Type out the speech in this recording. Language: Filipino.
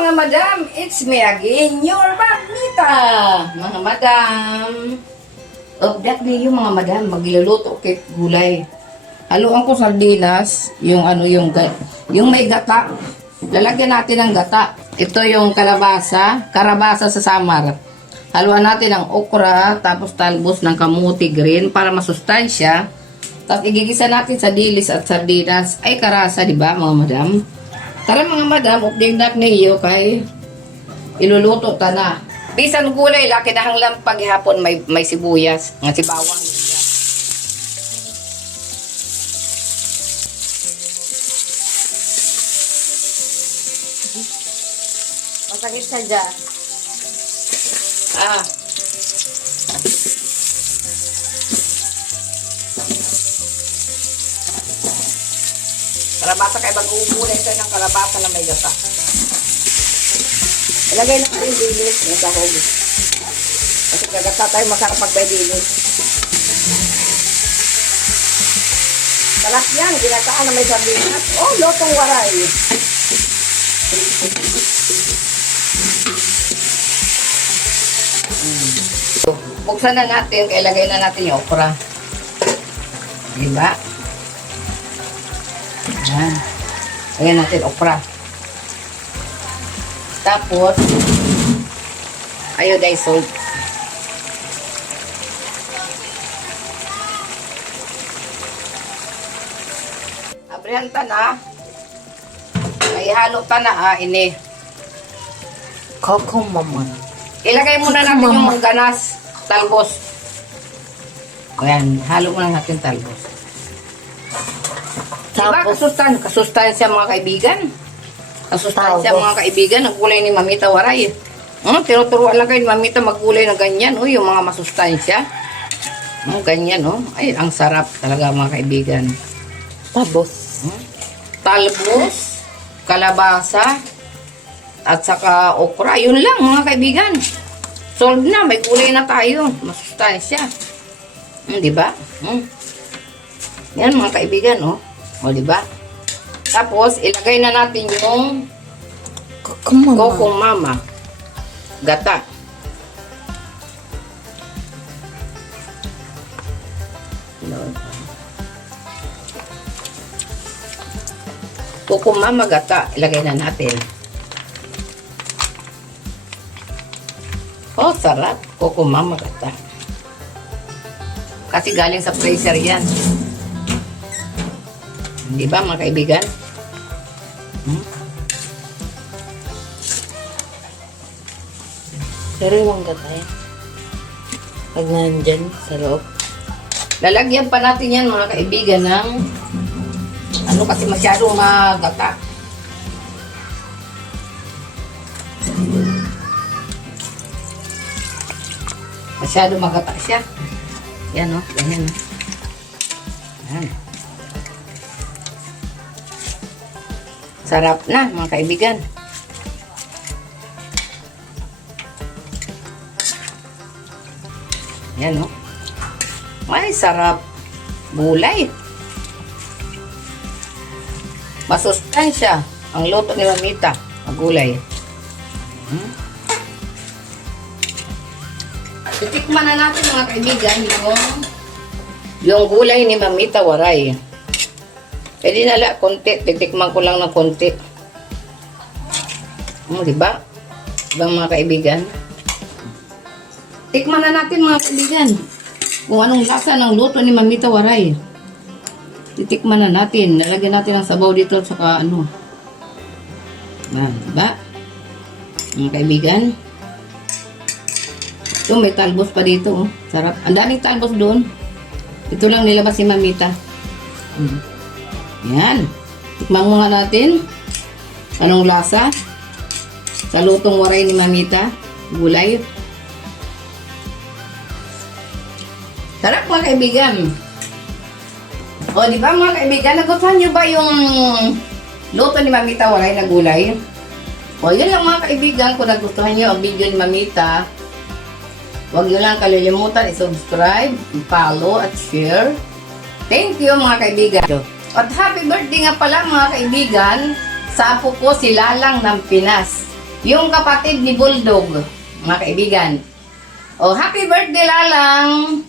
mga madam, it's me again, your Magnita. Mga madam, update niyo mga madam, magluluto kay gulay. Haluan ko sardinas, yung may gata. Lalagyan natin ng gata. Ito yung karabasa sa samar. Haluan natin ng okra, tapos talbos ng kamuti green para masustansya. Tapos igigisa natin sa dilis at sardinas. Ay karasa, di ba mga madam? Tara mga madam, update na niyo kay iluluto ta na. Bisan gulay, laki na hanglang paghapon may sibuyas, nga si bawang. Masakit sa dyan. Kalabasa kayo, mag-uulay tayo ng kalabasa na may gata. Ilagay na tayo yung dilis ng sahog. Kasi kagata tayo, masarap mag-bay dilis. Sarap yan, ginataan na may sardinas. Oh, lotong waray. Buksan na natin, ilagay na natin yung okra. Diba? Ayan. Lagyan natin okra. Tapos, iodized salt. Abrihan ta na. May halo ta na ini. Coco mama. Ilagay muna natin yung ganas, talbos. Ayan, halo muna natin talbos. Diba kasustansya mga kaibigan? Kasustansya mga kaibigan, ang gulay ni Mamita Waray. Tinuturuan lang kayo ni Mamita maggulay na ganyan, yung mga masustansya. Ganyan, ay, ang sarap talaga mga kaibigan. Talbos. Talbos, kalabasa, at saka okra. Yun lang mga kaibigan. Solve na, may gulay na tayo. Masustansya. Diba? Yan mga kaibigan, O, diba? Tapos, ilagay na natin yung Coco Mama. Gata. Coco Mama gata. Ilagay na natin. Oh, sarap. Coco Mama gata. Kasi galing sa freezer yan. Di ba mga kaibigan? Pero yung gata yan. Pag nandyan sa loob. Lalagyan pa natin yan mga kaibigan ng kasi masyadong magata. Masyadong magata siya. Yan ganyan Yan. Sarap na mga kaibigan. Yan Ay, sarap. Gulay. Masustansya ang luto ni Mamita. Ang gulay. Titikman na natin mga kaibigan yung gulay ni Mamita Waray. Pwede na konti. Titikman ko lang ng konti. Diba? Diba mga kaibigan? Tikman na natin mga kaibigan. Kung anong lasa ng luto ni Mamita Waray. Titikman na natin. Nalagyan natin ang sabaw dito at saka diba? Mga kaibigan. Ito may talbos pa dito. Sarap. Ang daming talbos doon. Ito lang nilabas si Mamita. Yan. Tikman muna natin. Anong lasa? Sa lutong waray ni Mamita. Gulay. Sarap mga kaibigan. O, di ba mga kaibigan? Nagustuhan nyo ba yung luto ni Mamita Waray na gulay? O, yun lang mga kaibigan. Kung nagustuhan nyo ang video ni Mamita, huwag nyo lang kalilimutan i-subscribe, i-follow at share. Thank you mga kaibigan. At happy birthday nga pala mga kaibigan sa apo ko si Lalang ng Pinas. Yung kapatid ni Bulldog, mga kaibigan. Oh, happy birthday, Lalang!